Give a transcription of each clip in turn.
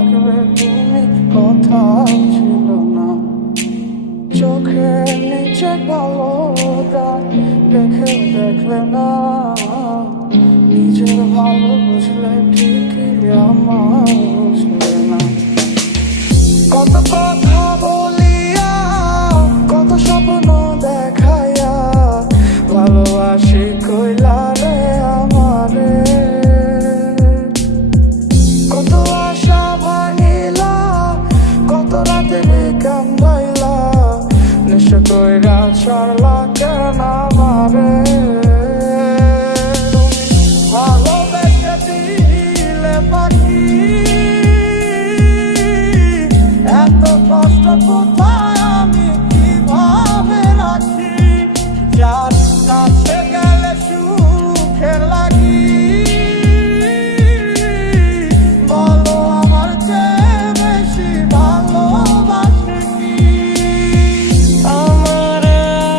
থাকবে তুমি কথা ছিল না, চোখের নিচে কালো দাগ রেখে দেখলে না, নিজের ভালো বুঝলে ঠিকই আমার বুঝলে না। কত কথা বলিয়া, কত স্বপ্ন দেখাইয়া, ভালোবাসি কইলা রে আমারে, কত আশা ভাঙিলা, কত রাতে কান্দাইলা, নেশা কইরা ছাড়লা কেন আমারে। ভালোবেসে দিলে পাখি, এত কষ্ট কোথায় আমি কিভাবে রাখি, যার কাছে গেলে সুখে লাগি, বলো আমার চেয়ে বেশি ভালোবাসে কি। আমার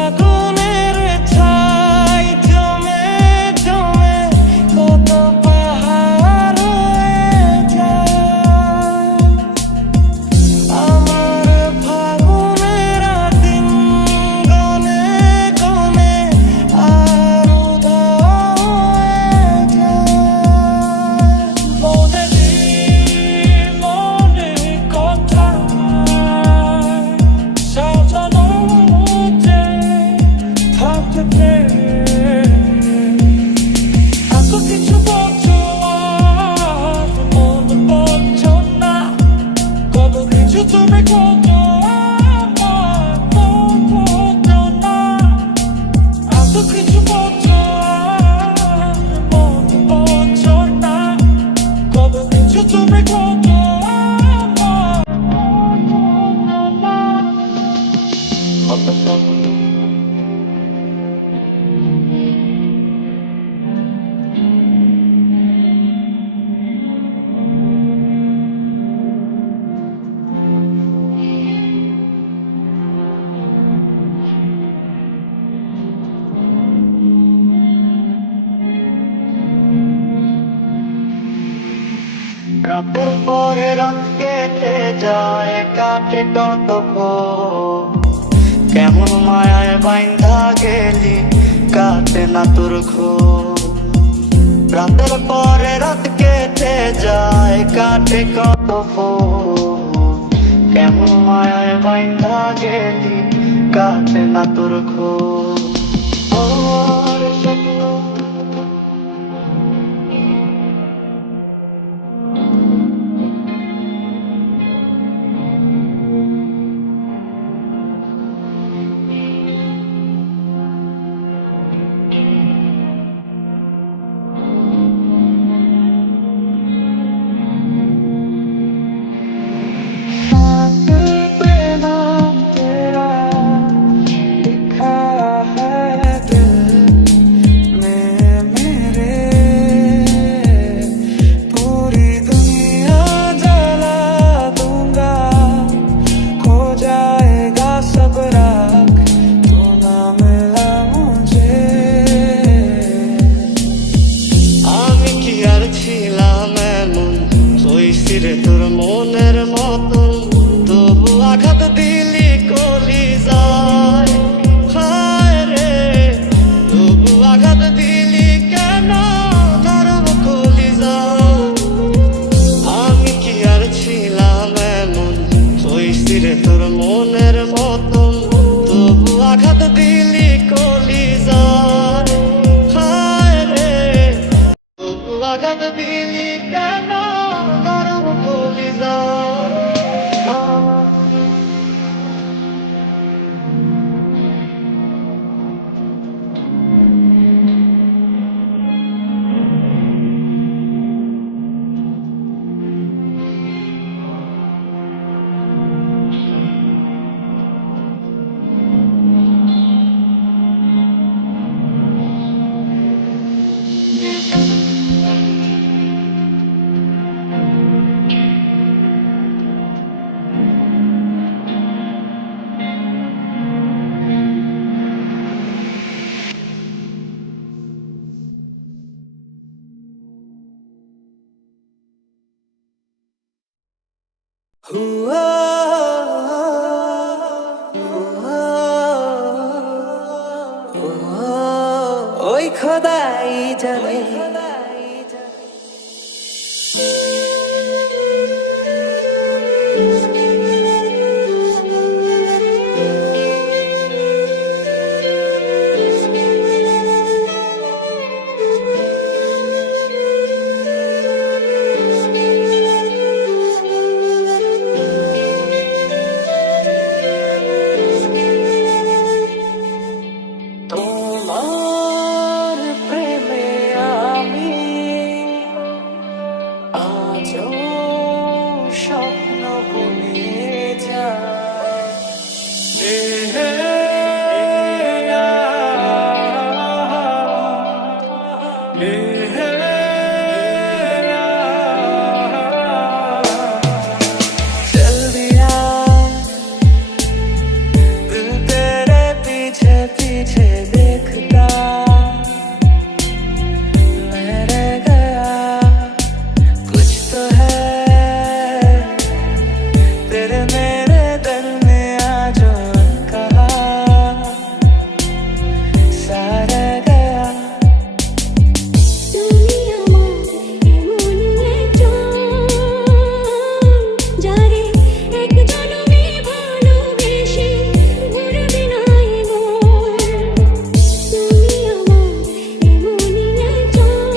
আগুনের ছাই জমে জমে কত পাহাড় হয়ে যায়, আমার ফাগুনের দিন গনে গনে আর উধাও হয়ে যায়। মনে নেই মনে কথা সাজানো যে থাকবে, এত কিছু বলছো আর মন বলছো না, কত কিছু তুমি করছো আমার মন বলছো না, এত কিছু বলছো আর মন বলছো না, কত কিছু তুমি করছো আমার মন বলছো না। কত স্বপ্ন রাতের পরে রাত কেটে যায়, কাটে কত ক্ষণ, কেমন মায়ায় বাইন্ধা গেলি কাটে না তোর ঘুম। রাতের পরে রাত কেটে যায়, কাটে কত ক্ষণ, কেমন মায়ায় বাইন্ধা গেলি কাটে না তোর ঘুম। ওর স্বপ্ন তোর মনের মতন, তবু আঘাত দিলি কলিজায়, হায় রে তবু আঘাত দিলি কেন নরম কলিজায়। আমি কি আর ছিলাম এমন হইছি রে তোর মনের মতন, তবু আঘাত দিলি কলিজায়, হায় রে তবু আঘাত দিলি কেন নরম কলিজায়। হুয়া, ওই খোদাই জানে। তোমার প্রেমে আমি আজও স্বপ্ন বুনে चल दिया दिल तेरे पीछे पीछे देखता मैं रह गया कुछ तो है तेरे मेरे दरमियां जो कहा सा रह गया তুমি আমার এমন একজন যারে এক জনমে ভালোবেসে ভুলবে না এমন। তুমি আমার এমন একজন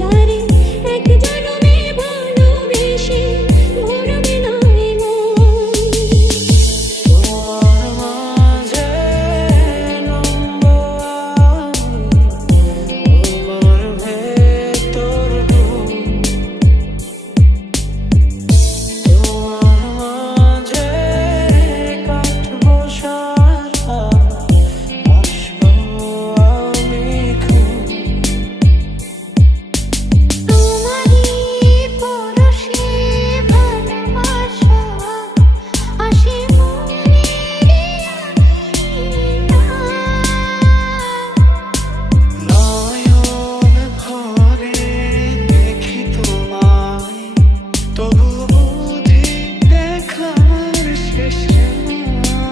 যারে এক জনমে ভালোবেসে ভুলবে না এমন। তোমার মাঝে নম্বর তোমার ভেতর তোমার মাঝে কাটবো সারা আসবো আমি খুব তোমারই পরশে ভালোবাসা আসে মনে নয়ন ভরে দেখি তোমায় তবু বুঝি দেখার শেষ নাই।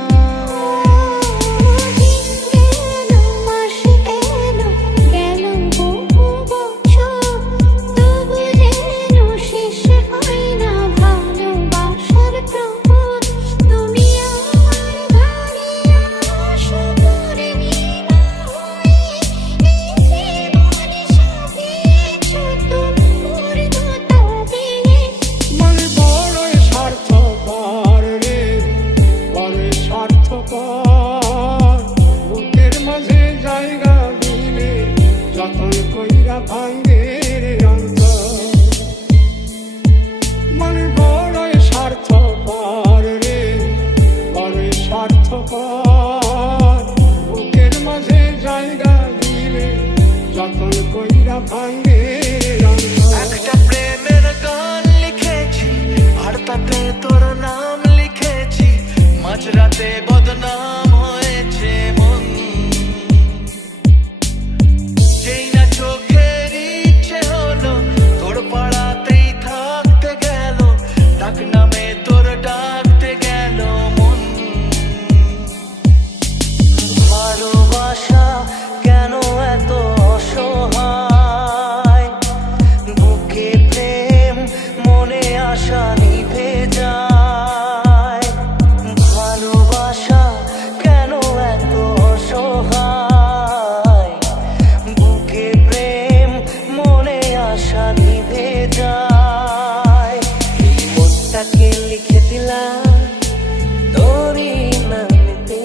গেল মাস গেল বহু বছর তবু যেন শেষ হয় না ভালোবাসার প্রহর। তুমি আমার ঘরে আসো করে নীলা হয়ে এই জীবনে সাজিয়েছো তোমার তবে মানে বড়ই স্বার্থপর রে, বড়ই স্বার্থপর। বুকের মাঝে জায়গা দিলে যতন কইরা ভাঙে রে অন্তর। মানে বড়ই স্বার্থপর রে, বড়ই স্বার্থপর। বুকের মাঝে জায়গা দিলে যতন কইরা ভাঙে রে অন্তর। একটা প্রেমের গান লিখেছি আর তাতে তোর নাম লিখেছি মাঝরাতে বদনাম হয়েছে মন যেই না চোখের ইচ্ছে হলো তোর পাড়াতেই থাকতে গেল ডাক নামে তোর ডাকতে গেল মন ভালোবাসা কেন এত অসহায় বুকে প্রেম মনে আশা নিভে যায়। ভালোবাসা কেন এত অসহায় বুকে প্রেম মনে আশা নিভে যায়। এই মনটাকে লিখে দিলাম তোরই নামেতে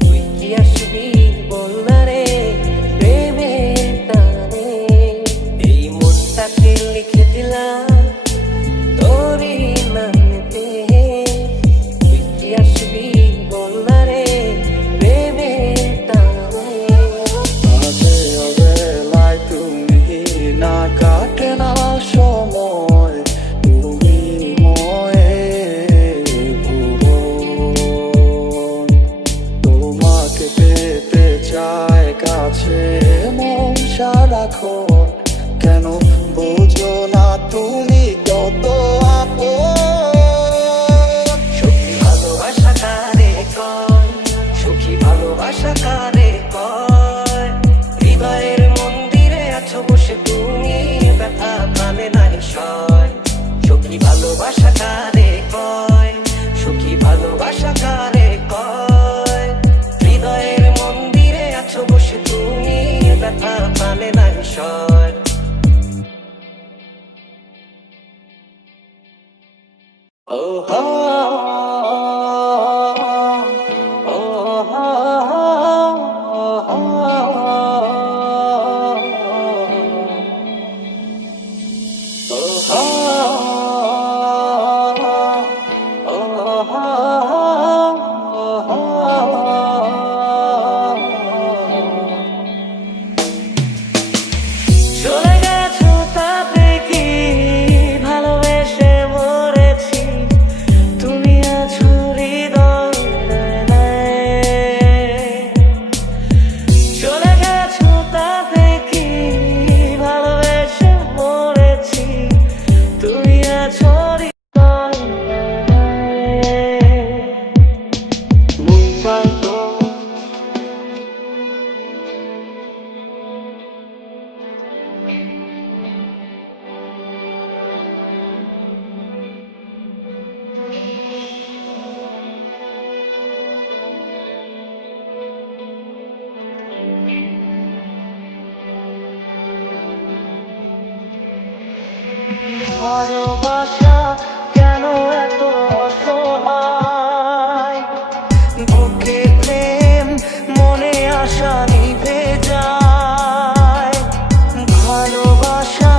তুই কি আসবি বল না রে প্রেমের টানে। এই মনটাকে লিখে দিলাম তোরই চলে গেছো তাতে কি ভালোবেসে মরেছি, তুমি আছো হৃদয়ে। চলে গেছো তাতে কি ভালোবেসে মরেছি, তুমি আছো হৃদয়ে। মুম্বাই তো ভালোবাসা কেন এত অসহায়, বুকে প্রেম মনে আশা নিভে যায়। ভালোবাসা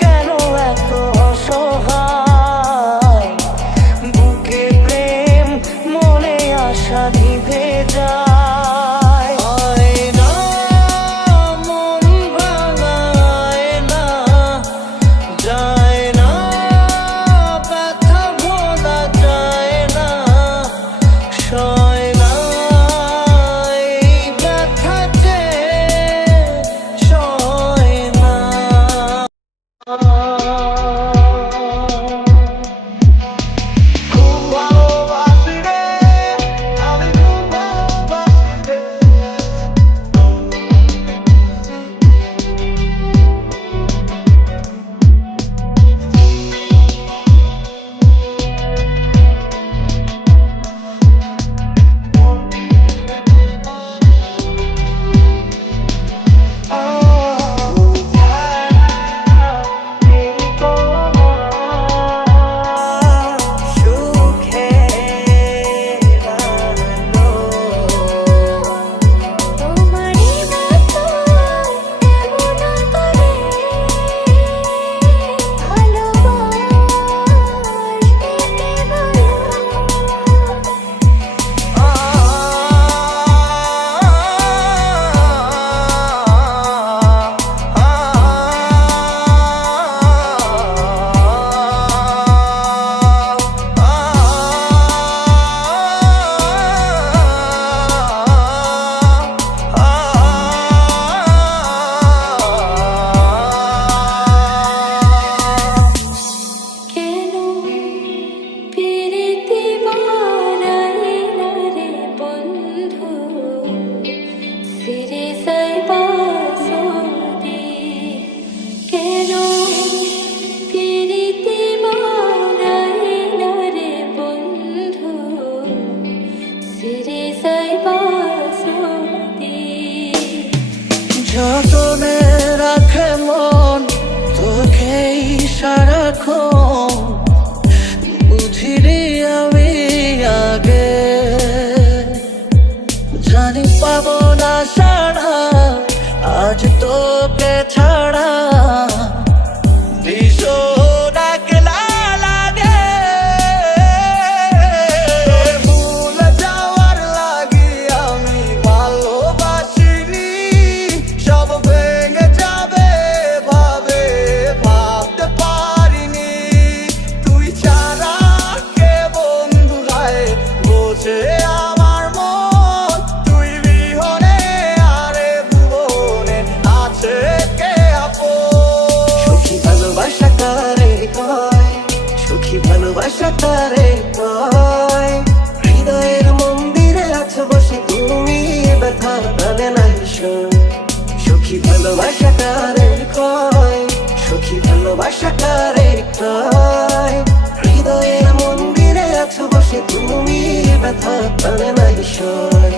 কেন এত অসহায়, বুকে প্রেম মনে আশা নিভে যায়। আয়না মন ভাঙায় না, যায় না ব্যথা ভোলা যায় না, সয় না এই ব্যথা যে সয় না। খুব ভালোবাসি রে, আমি খুব ভালোবাসি রে। তোমারই মতো এমন করে ভালোবাসতে বলো। কেন প্রীতি বানাই না রে বন্ধু, সিরে সাইবা সদি। কেন প্রীতি বানাই না রে বন্ধু, সিরে সাইবা সদি। যতনে রাখে মন তোকেই সারাক্ষণ, বুঝিনি আমি আগে, জানি পাবো না সাড়া আজ তোকে ছাড়া। ভীষণ একলা লাগে, ভুলে যাওয়ার লাগি আমি ভালোবাসিনি। সব ভেঙে যাবে ভাবে ভাবতে পারিনি, তুই ছাড়া কে বন্ধু রায় বোঝে আমার মন। তুই বিহনে আরে ভুবনে আছে কে আপন। সুখী ভালোবাসা কারে কয়, সুখী ভালোবাসা কারে কয়, হৃদয়ের মন্দিরে আছো বসে তুমি ব্যথা প্রাণে নাই শোন। সুখী ভালোবাসা কারে কয়, সুখী ভালোবাসা কারে কয়, হৃদয়ের মন্দিরে আছো বসে তুমি ব্যথা প্রাণে নাই শোন।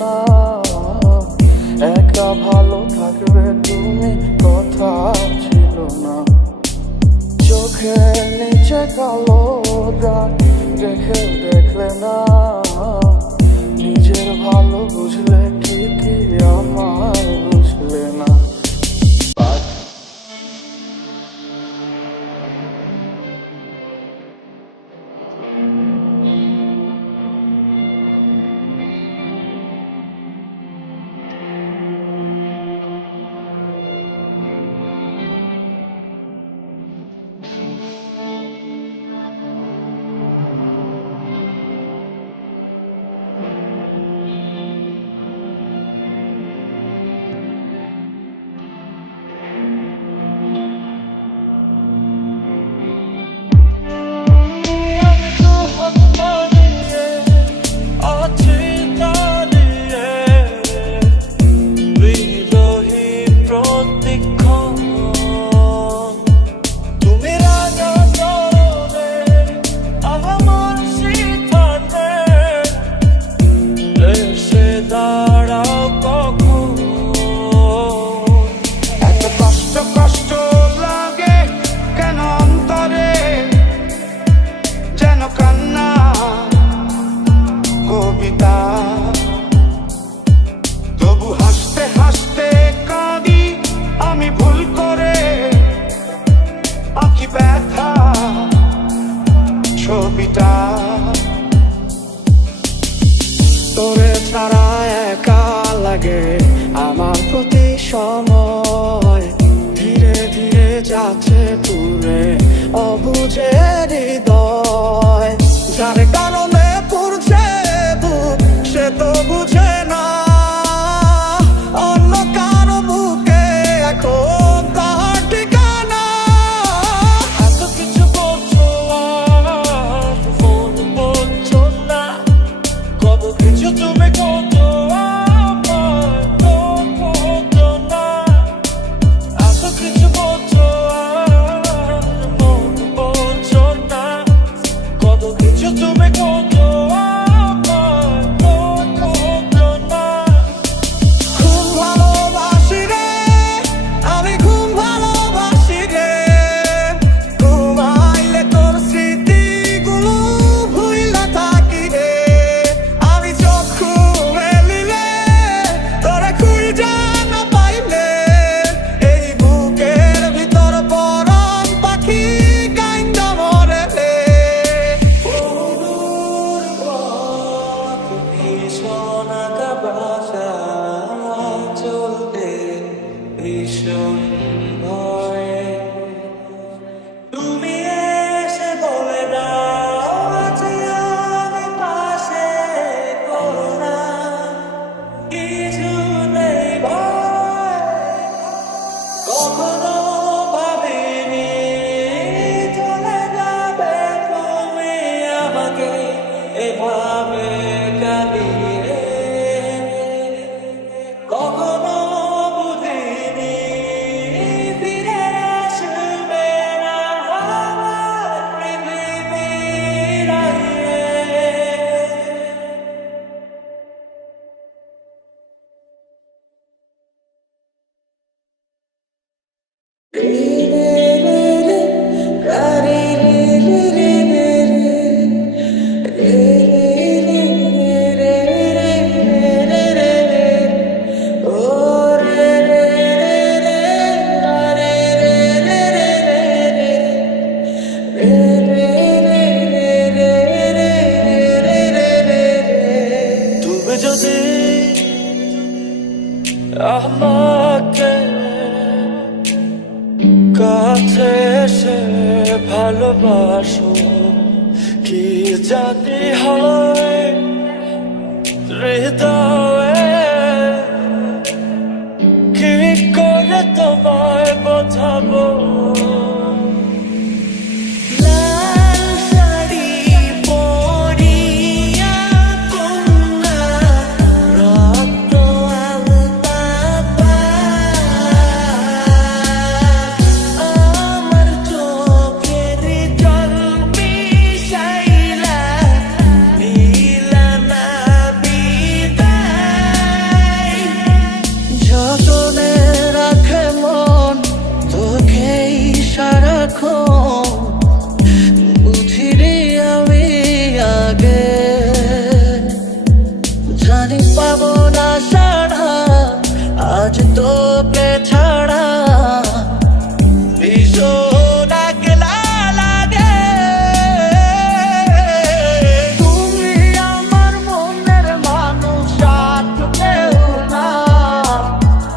না, একা ভালো থাকবে তুমি কথা ছিল না। চোখের নিচে কালো দাগ রেখে দেখলে না, নিজের ভালো বুঝলে ঠিকই আমার বুঝলে না। তবু হাসতে হাসতে কাঁদি আমি, ভুল করে আঁকি ব্যথা ছবিটা। তোরে ছাড়া একা লাগে আমার প্রতি সময়, ধীরে ধীরে যাচ্ছে পুরে অবুঝে হৃদয়। যার কারণে পুরছে বুক সে তো বুঝে না, অন্য কারো বুকে এখন তার ঠিকানা। এত কিছু বলছো আর ফোন বলছো না, কত কিছু তুমি করছো আমার করছো না। এত কিছু বলছো আর মন বলছো না, কত কিছু তুমি করছো আমার করছো না। খুব ভালোবাসি রে আমি, খুব ভালোবাসি রে, ঘুমাইলে তোর স্মৃতিগুলো ভুইলা থাকি রে। আমি চক্ষু মেলিলে তোরে খুঁজা না পাইলে, এই বুকের ভিতর পরাণ পাখি কাইন্দা মরে রে। ভীষণ আঁকা বাসা চলতে ভীষণ ভয়, তুমি এসে বলে দাও আছি আমি পাশে, করো না কিছু নেই ভয়। কখনো ভাবিনি চলে যাবে তুমি আমাকে এভাবে কাঁদিয়ে, কখনো বুঝিনি ফিরে আসবে না আমার পৃথিবীর আইয়ে। তুমি যদি আমাকে কাছে এসে ভালোবাসো, কি জানি হয় হৃদয়ে, কি করে তোমায় বোঝাবো। লাল শাড়ি পরিয়া কন্যা রক্ত আলতা আমার চোখের জল মিশাইলা, নীলা না বিদায়। তোকে ছাড়া ভীষণ একলা লাগে। তুমি আমার মনের মানুষ, আর কেউ না।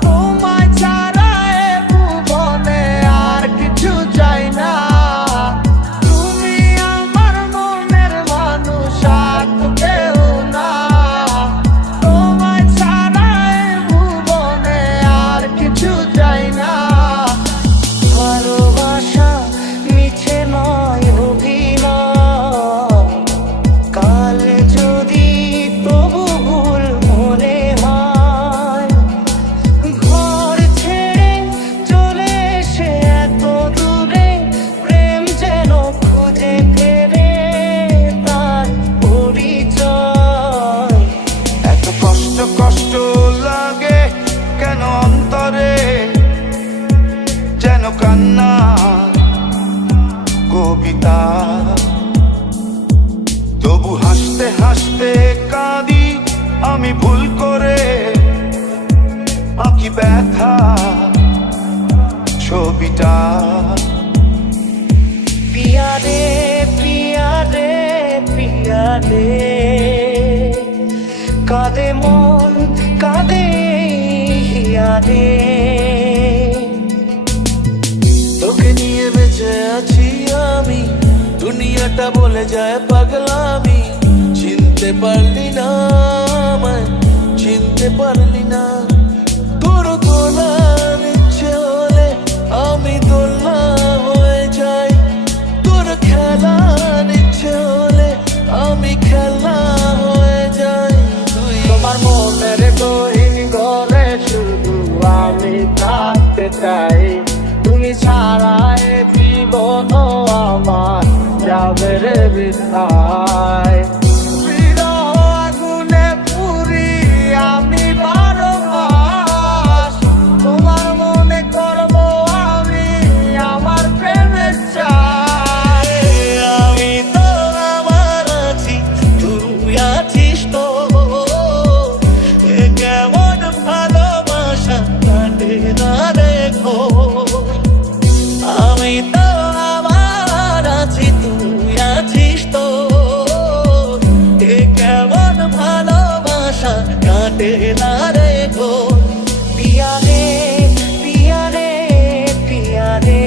তোমায় ছাড়া এ ভুবনে আর কিছু চাই না। তুমি আমার মনের মানুষ, আর কেউ না। তোমায় ছাড়া এ ভুবনে আর কিছু চাই না। ভালোবাসা মিছে নয় অভিনয়, কাল যদি তবু ভুল মনে হয়। ঘর ছেড়ে চলে এসে এত দূরে, প্রেম যেন খুঁজে ফেরে তার পরিচয়। এত কষ্ট কষ্ট লাগে কেন অন্তরে, যেন কান্না কবিতা। তবু হাসতে হাসতে কাঁদি আমি ভুল করে, আঁকি ব্যথা ছবিটা। পিয়া রে পিয়া রে পিয়া রে, কাঁদে মন কাঁদে হিয়া রে। তোকে নিয়ে বেঁচে আছি আমি, দুনিয়াটা বলে যায় পাগলামি। চিনতে পারলি না আমায়, চিনতে পারলি না। তোর দোলার ইচ্ছে হলে আমি দোলা হয়ে যাই, তোর খেলার ইচ্ছে হলে আমি খেলা হয়ে যাই। তুই তোমার মনের গহীন ঘরে শুধু আমি থাকতে চাই। তুমি ছাড়া এ জীবন আমার যাবে রে বৃথায়। বিরহ আগুনে পুরি আমি 12 মাস। তোমার মনে করব আমি আমার প্রেমের চাই। আমি তো আমার আছি, তুই আছিস তো। এ কেমন ভালোবাসা কাটে না দেখো। আমি তো আমার আছি, তুই আছিস তো। এ কেমন ভালোবাসা কাটে না দেখো। পিয়া রে পিয়া রে পিয়া রে,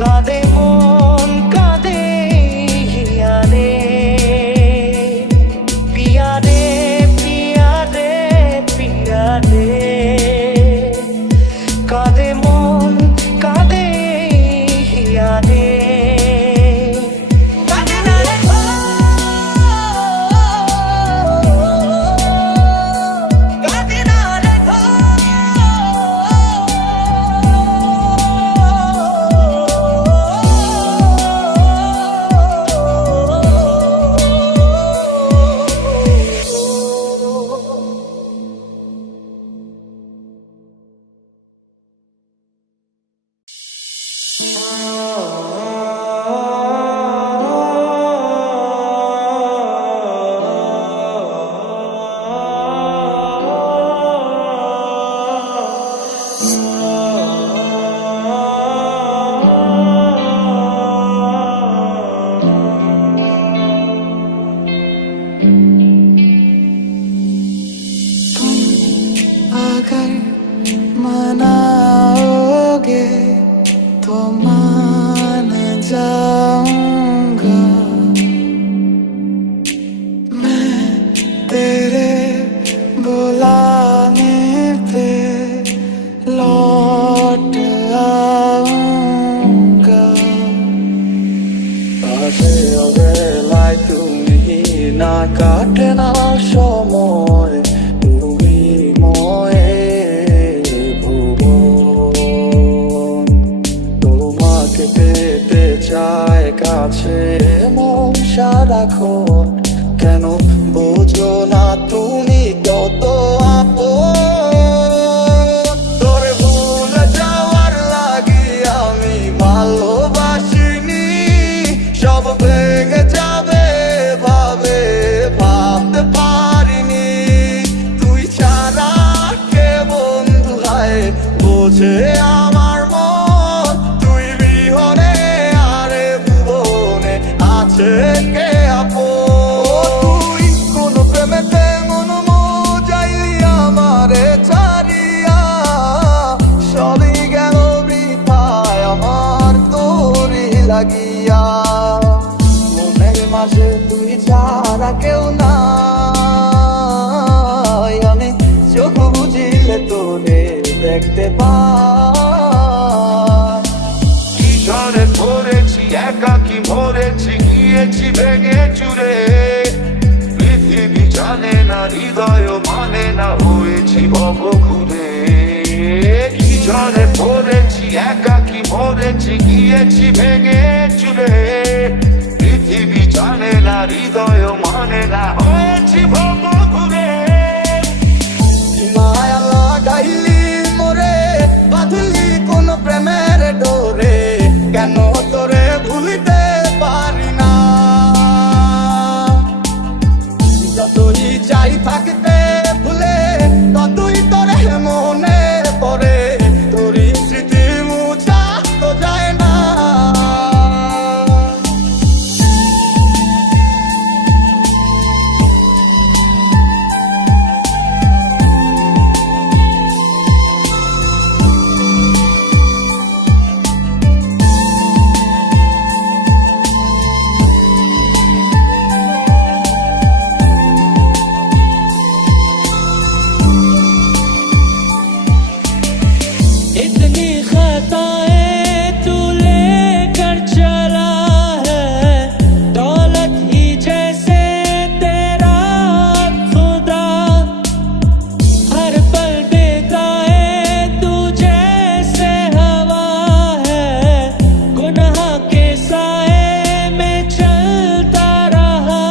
কাঁদে মন কাঁদে হিয়া রে। পিয়া রে পিয়া রে পিয়া রে, কাঁদে মন কাঁদে হিয়া রে। কাঁদে না রে গো, কাঁদে না রে গো। अगर मनाओगे तो मान जाऊंगा। मैं तेरे बुलाने पे लौट आऊंगा। পাশে অবেলায় তুমি না কাটে না সময়, তুমি ময়ে ভুবন। তোমাকে পেতে চায় কাছে মন সারাক্ষণ, কেন বোঝো না তুমি কত আপন। তোরে ভুলে যাওয়ার লাগি আমি ভালোবাসিনি, সব ভেঙে যাবে ভাবে ভাবতে পারিনি। তুই ছাড়া দেখতে পাই। কি ঝড়ে পড়েছি একাকি মরেছি গিয়েছি ভেঙে চুরে, পৃথিবী জানে না হৃদয় মানে না হয়েছি ভব ঘুরে। কি ঝড়ে পড়েছি একাকি মরেছি গিয়েছি ভেঙে চুরে, পৃথিবী জানে না হৃদয় মানে না হয়েছি ভব ঘুরে। মায়া লাগাইলি মোরে বাঁধলি কোন প্রেমের ডোরে, কেন তোরে ভুলিতে পারি না। যতই চাই থাকতে ভুলে ততই তোরে মনে পড়ে, তোরই স্মৃতি মুছা তো যায় না। इतनी खताएं तू लेकर चला है, दौलत ही जैसे तेरा खुदा। हर पल बेगाए तू जैसे हवा है, गुनाह के साए में चलता रहा।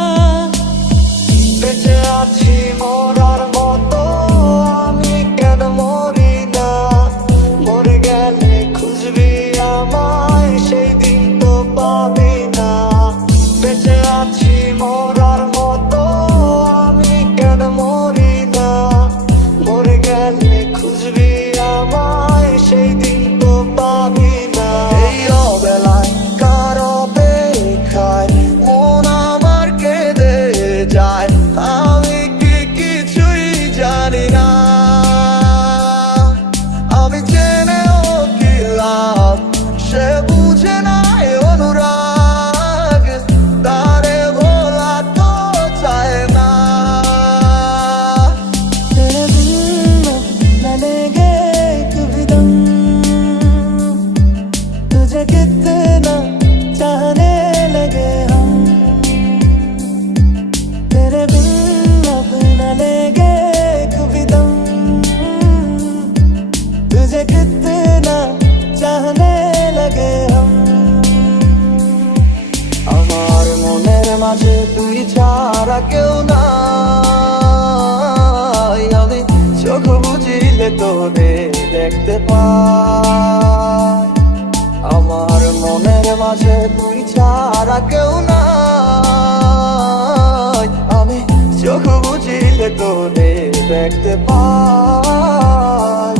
বেঁচে আছি মরার মতো আমি কেন মরি না, মরে গেলে খুঁজবি আমায় সেই দিন তো পাবি না। বেঁচে আছি মরার মতো আমি কেন মরি না, মরে গেলে খুঁজবি আমায় সেই দিন তো পাবি না। এই অবেলায় কার অপেক্ষায় মন আমার কেঁদে যায়, আমি কি কিছুই জানি না। আমি জেনেও কি লাভ, সে বুঝে নাই অনুরাগ, তারে ভোলা তো চায় না। तेरे बिन न लेंगे कभी दम, तुझे कितना चाहने लगे हम। तेरे बिन अब न लेंगे कभी दम, तुझे कितना चाहने लगे हम। আমার মনের মাঝে তুই ছাড়া কেউ নাই, আমি চোখ বুঝিলে তোরে দেখতে পাই। আমার মনের মাঝে তুই ছাড়া কেউ নাই, আমি চোখ বুঝিলে তোরে দেখতে পাই।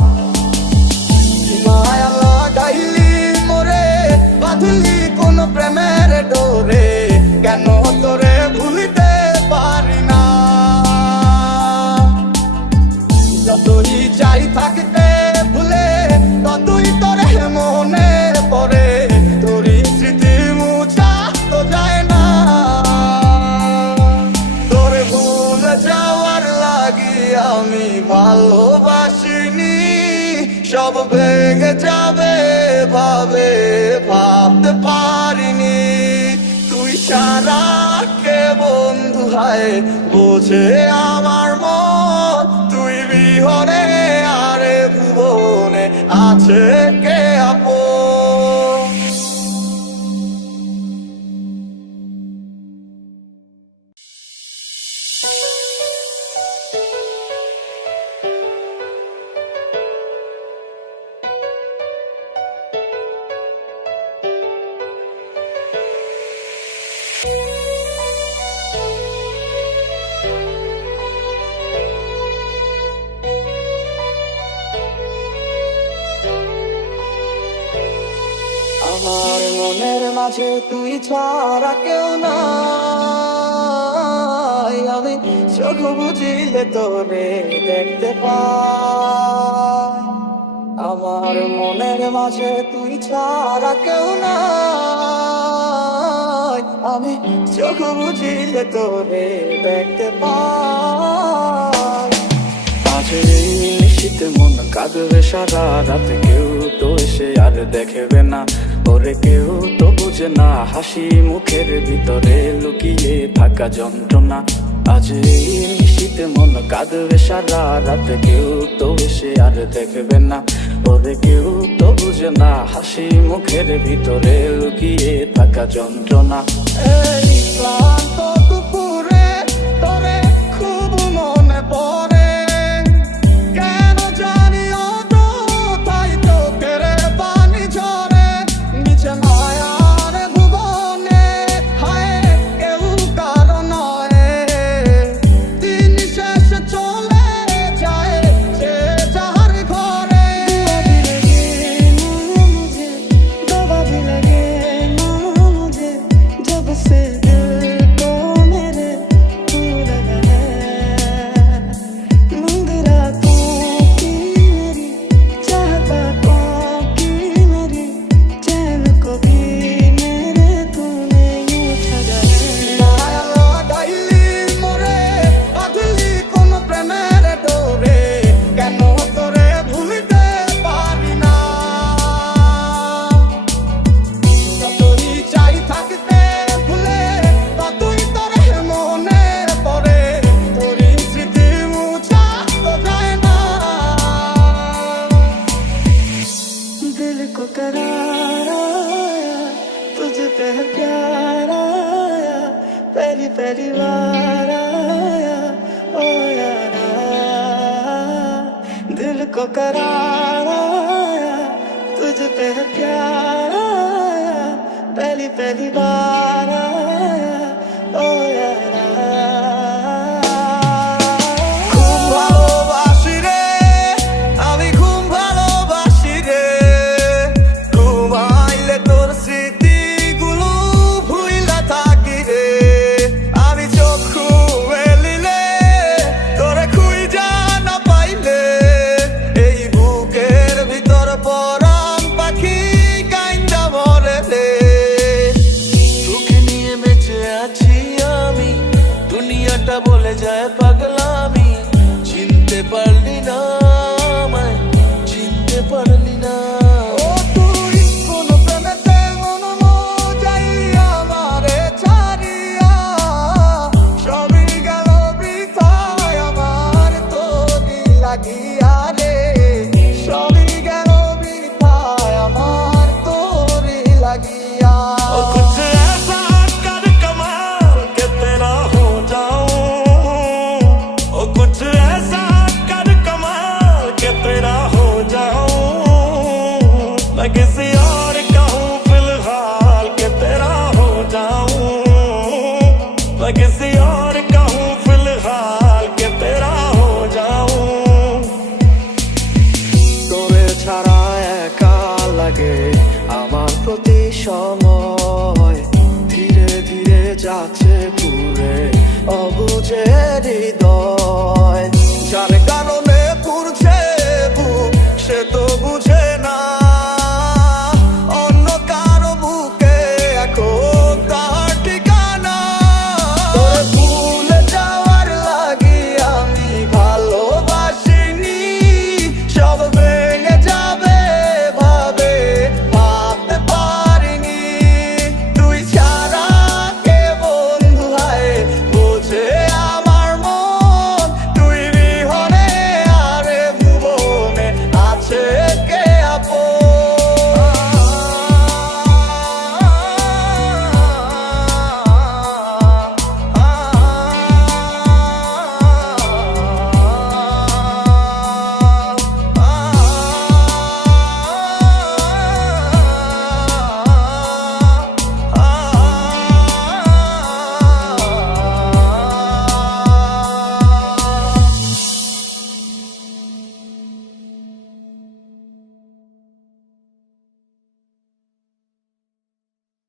মায়া লাগাইলি মোরে বাঁধলি কোন প্রেমের ডোরে, কেন তোরে ভুলিতে পারি না। যতই চাই থাকতে ভুলে ততই তোরে মনে পড়ে, তোরই স্মৃতি মুছা তো যায় না। তোরে ভুলে যাওয়ার লাগি আমি ভালোবাসিনি, সব ভেঙে যাবে ভাবে ভাবতে পারিনি। তুই ছাড়া কে বন্ধু হায় বোঝে আমার মন, তুই বিহনে আরে ভুবনে আছে কে আপন। আমার মনের মাঝে তুই ছাড়া কেউ নাই, আমি চোখ বুঝিলে তোরে দেখতে পাই। আমার মনের মাঝে তুই ছাড়া কেউ নাই, আমি চোখ বুঝিলে তোরে দেখতে পাই। আজ এই নিশীথে মন কাঁদবে সারা রাত, কেউ তো এসে আর দেখবে না, ওরে কেউ তো বুঝে না হাসি মুখের ভিতরে লুকিয়ে থাকা যন্ত্রণা। আজ এই নিশীতে মন কাঁদবে সারা রাত, কেউ তো এসে আর দেখবে না, ওরে কেউ তো বুঝে না হাসি মুখের ভিতরে লুকিয়ে থাকা যন্ত্রণা। এই ক্লান্ত দুপুরে তোরে খুব মনে পড়ে, কেন জানি অযথাই চোখের পানি ঝরে, নিচে মায়ার ভুবনে হায় কেউ কারো নয়, দিন শেষে চলে যায় যে যার ঘরে। दवा भी लगे ना मुझे, जब से दिल को मेरे तू लगा है। नींद रातों की मेरी, चाहत बातों की मेरी, चैन को भी मेरे तूने यूं ठगा है। মায়া লাগাইলি মোরে, বাঁধলি কোন প্রেমের ডোরে, কেন তোরে ভুলিতে পারি না। যতই চাই থাকতে ভুলে, ততই তোরে মনে পড়ে, তোরই স্মৃতি মুছা তো যায় না। दिल को करार आया, तुझ पे प्यार आया, पहली पहली बार आया ओ यारा। दिल को करार आया, तुझ पे प्यार आया, पहली पहली बार आया ओ यारा। খুব ভালোবাসি রে, আমি খুব ভালোবাসি রে, ঘুমাইলে তোর স্মৃতিগুলো ভুইলা থাকি রে, আমি চক্ষু মেলিলে তোরে খুঁজা না পাইলে, এই বুকের ভিতর পরাণ পাখি কাইন্দা মরে রে। তোকে নিয়ে বেঁচে আছি আমি, দুনিয়াটা বলে যায় পাগলামি, চিনতে পারলি না আমায়, চিনতে পারলি না। ও তুই কোন প্রেমেতে মন মজাইয়া আমারে ছাড়িয়া, সবই গেল বৃথায় আমার তোরি লাগিয়া।